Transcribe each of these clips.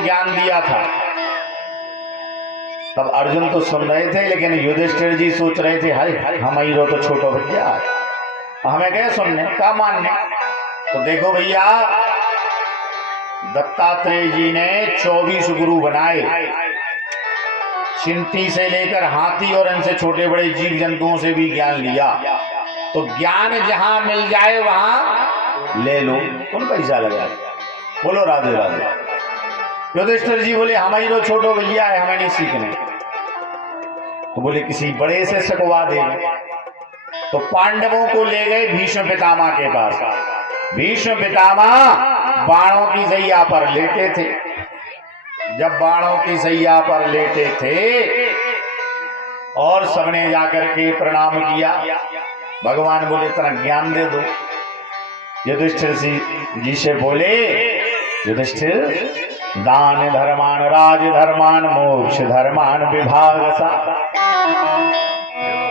को ज्ञान दिया था। तब अर्जुन तो सुन रहे थे, लेकिन युधिष्ठिर जी सोच रहे थे हाय हम ही रो तो छोटो भैया हमें क्या सुनने का मानने। तो देखो भैया, दत्तात्रेय जी ने 24 गुरु बनाए, चिंटी से लेकर हाथी और इनसे छोटे बड़े जीव जंतुओं से भी ज्ञान लिया। तो ज्ञान जहां मिल जाए वहां ले लो, कौन पैसा लगाए। बोलो राधे राधे। युधिष्ठिर जी बोले हम ही तो छोटो भैया है, हमें नहीं सीखने। तो बोले किसी बड़े से सिखवा देंगे। तो पांडवों को ले गए भीष्म पितामह के पास। भीष्म पितामह बाणों की सैया पर लेटे थे। जब बाणों की सैया पर लेटे थे और सबने जाकर के प्रणाम किया, भगवान बोले तेरा ज्ञान दे दो। युधिष्ठिर जी से बोले युधिष्ठिर दान धर्मान राज धर्मान मोक्ष धर्मान विभागसा।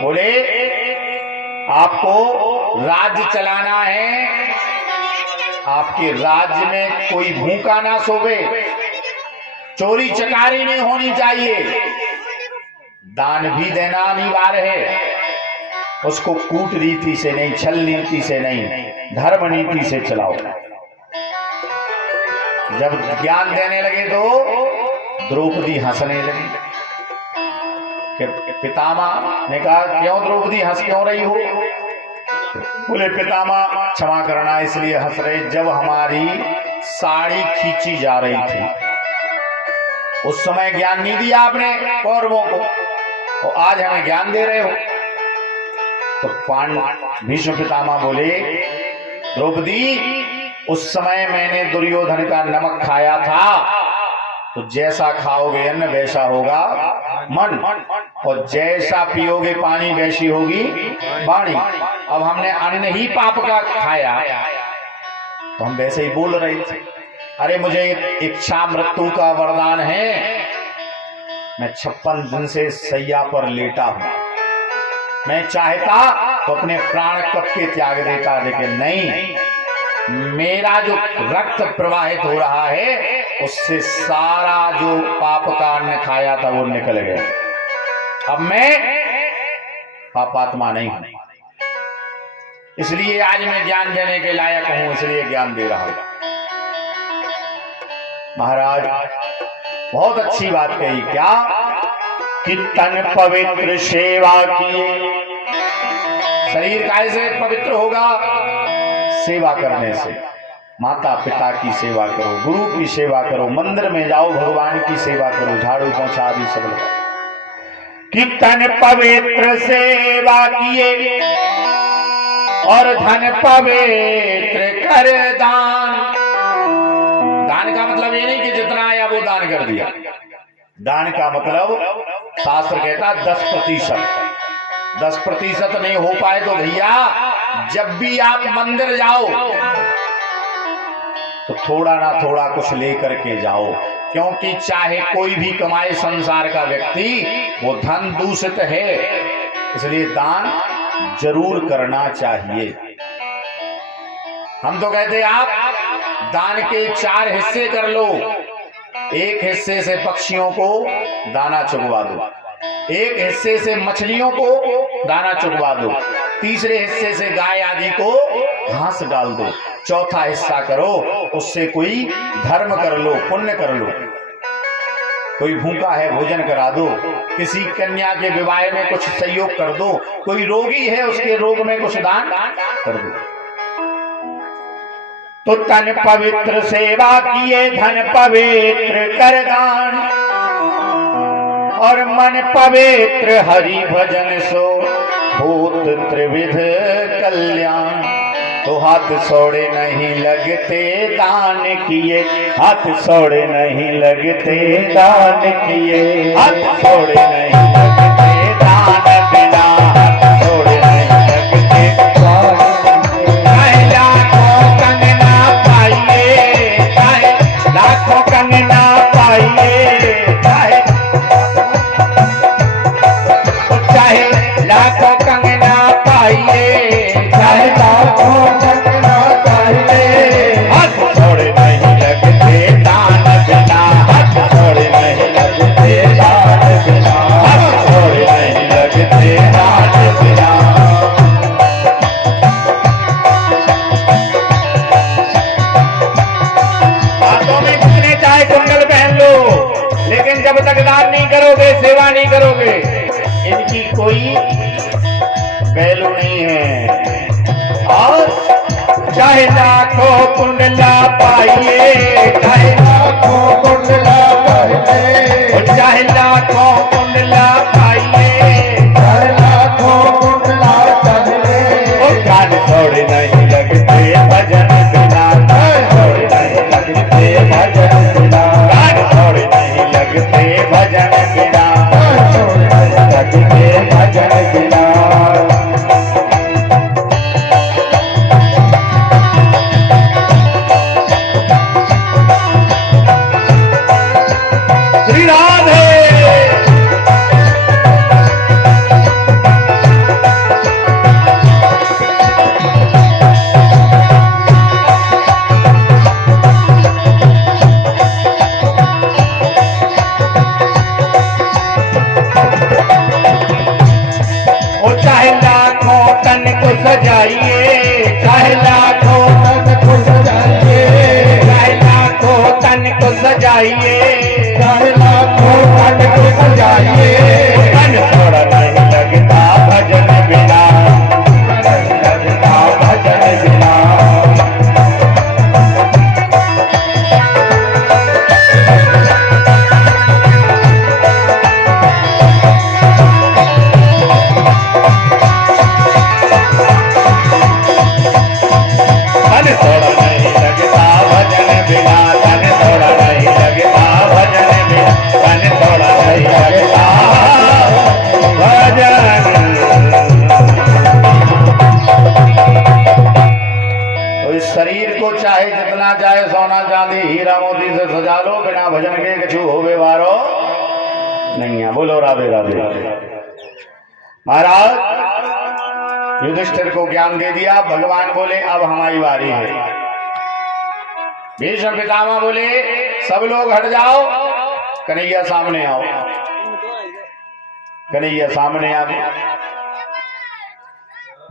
बोले आपको राज्य चलाना है, आपके राज्य में कोई भूखा ना सोवे, चोरी चकारी नहीं होनी चाहिए, दान भी देना अनिवार्य है, उसको कूट रीति से नहीं, छल नीति से नहीं, धर्म नीति से चलाओ। जब ज्ञान देने लगे तो द्रौपदी हंसने लगी। पितामह ने कहा क्यों द्रौपदी हंस क्यों रही हो। बोले पितामह क्षमा करना इसलिए हंस रहे, जब हमारी साड़ी खींची जा रही थी उस समय ज्ञान नहीं दिया आपने कौरवों को, और आज हमें ज्ञान दे रहे हो। तो भीष्म पितामह बोले द्रौपदी उस समय मैंने दुर्योधन का नमक खाया था, तो जैसा खाओगे अन्न वैसा होगा मन, और जैसा पियोगे पानी वैसी होगी वाणी। अब हमने अन्न ही पाप का खाया तो हम वैसे ही बोल रहे थे। अरे मुझे इच्छा मृत्यु का वरदान है, मैं 56 दिन से सैया पर लेटा हूं, मैं चाहता तो अपने प्राण कब के त्याग देता, लेकिन नहीं, मेरा जो रक्त प्रवाहित हो रहा है उससे सारा जो पाप का अन्न खाया था वो निकल गया। अब मैं पापात्मा नहीं हूं, इसलिए आज मैं ज्ञान देने के लायक हूं, इसलिए ज्ञान दे रहा हूं। महाराज बहुत अच्छी बात कही, क्या कि तन पवित्र सेवा किए। शरीर कैसे पवित्र होगा? सेवा करने से। माता पिता की सेवा करो, गुरु की सेवा करो, मंदिर में जाओ भगवान की सेवा करो, झाड़ू पोंछा आदि सब। कि तन पवित्र सेवा किए और धन पवित्र कर दान। दान का मतलब ये नहीं कि जितना आया वो दान कर दिया। दान का मतलब शास्त्र कहता 10%। 10% नहीं हो पाए तो भैया जब भी आप मंदिर जाओ तो थोड़ा ना थोड़ा कुछ लेकर के जाओ, क्योंकि चाहे कोई भी कमाए संसार का व्यक्ति, वो धन दूषित है, इसलिए दान जरूर करना चाहिए। हम तो कहते आप दान के 4 हिस्से कर लो। एक हिस्से से पक्षियों को दाना चुगवा दो, एक हिस्से से मछलियों को दाना चुगवा दो, तीसरे हिस्से से गाय आदि को घास डाल दो, चौथा हिस्सा करो उससे कोई धर्म कर लो, पुण्य कर लो। कोई भूखा है भोजन करा दो, किसी कन्या के विवाह में कुछ सहयोग कर दो, कोई रोगी है उसके रोग में कुछ दान कर दो। तो तन पवित्र सेवा किए, धन पवित्र कर दान, और मन पवित्र हरि भजन सो भूत त्रिविध कल्याण। तो हाथ सोड़े नहीं लगते दान किए, हाथ सोड़े नहीं लगते दान किए, हाथ सोड़े नहीं लगते दान बिना, हाथ सोड़े नहीं लगते चाहे लाखों कंगना पाइए, चाहे लाखों कंगना पाइए, चाहे लाखों कंगना पाइए, चाहे लाखों कंगना पाइए, हाथ छोड़े नहीं लगते दान बिना, हाथ इनको तकदार नहीं करोगे, सेवा नहीं करोगे, इनकी कोई वैल्यू नहीं है। और चाहे लाखों कुंडला पाइए, चाहे लाखों कुंडला पाइए, चाहे लाखों कुंडला पाइए, चाहे लाखों कुंडला पाइए, वो कान थोड़े नहीं लगते भजन बिना, थोड़े नहीं लगते भजन बिना, कान थोड़े नहीं लगते भजन बिना, थोड़े नहीं लगते भजन बिना। शरीर को चाहे जितना चाहे सोना चांदी हीरा मोती से सजा लो, बिना भजन के कछु होवे वारो नहीं है। बोलो राधे राधे। महाराज युधिष्ठिर को ज्ञान दे दिया। भगवान बोले अब हमारी बारी है। भीष्म पितामह बोले सब लोग हट जाओ, कन्हैया सामने आओ। कन्हैया सामने आ गए।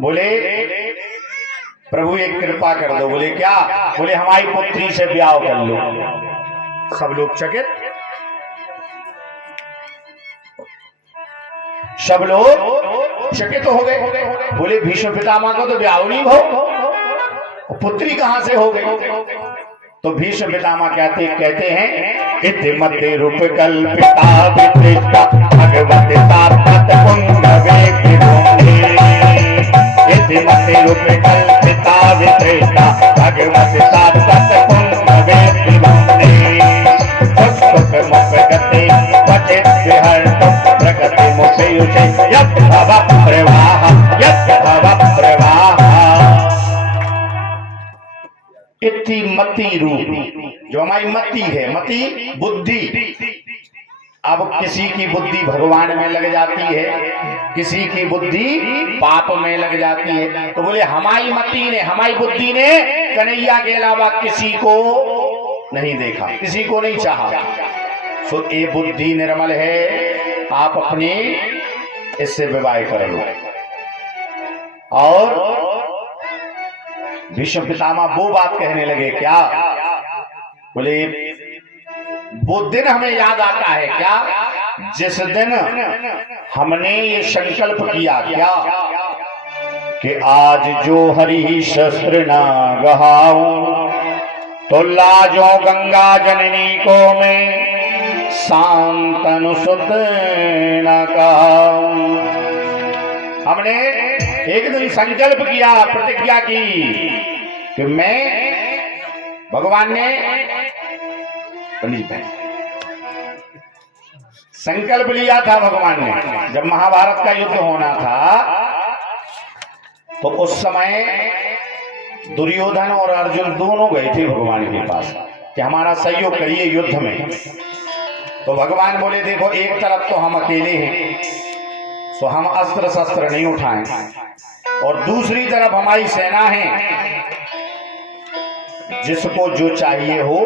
बोले प्रभु एक कृपा कर दो। बोले क्या? बोले हमारी पुत्री से ब्याह कर लो। सब लोग चकित, सब लोग चकित हो गए। बोले भीष्म पितामह को तो ब्याह नहीं हो, पुत्री कहां से हो गई? तो भीष्म पितामह कहते हैं इति मते रूप कल्पिता वितृष्टा भगवते सात्वत पुंगवे विभूमि। इति मते रूप कल्पिता वितृष्टा भगवते सात्वत पुंगवे विभूमि। सुख मुख गते पठित विहर्तु प्रगति मुखेयुषे यत् भव प्रवाह यत् भव प्रवाह। इति मति रूप, जो हमारी मति है, मति बुद्धि। अब किसी की बुद्धि भगवान में लग जाती है, किसी की बुद्धि पाप में लग जाती है। तो बोले हमारी मति ने, हमारी बुद्धि ने कन्हैया के अलावा किसी को नहीं देखा, किसी को नहीं चाहा। तो ये बुद्धि निर्मल है, आप अपनी इससे विवाह कर लो। और भीष्म पितामह वो बात कहने लगे क्या? बोले वो दिन हमें याद आता है क्या, जिस दिन हमने ये संकल्प किया क्या कि आज जो हरि शस्त्र ना गहाऊं तो लाजो गंगा जननी को मैं शांतनु सुत न कहूं। हमने एक दिन संकल्प किया, प्रतिज्ञा की कि मैं, भगवान ने संकल्प लिया था भगवान ने। जब महाभारत का युद्ध होना था तो उस समय दुर्योधन और अर्जुन दोनों गए थे भगवान के पास कि हमारा सहयोग करिए युद्ध में। तो भगवान बोले देखो एक तरफ तो हम अकेले हैं तो हम अस्त्र शस्त्र नहीं उठाएं, और दूसरी तरफ हमारी सेना है, जिसको जो चाहिए हो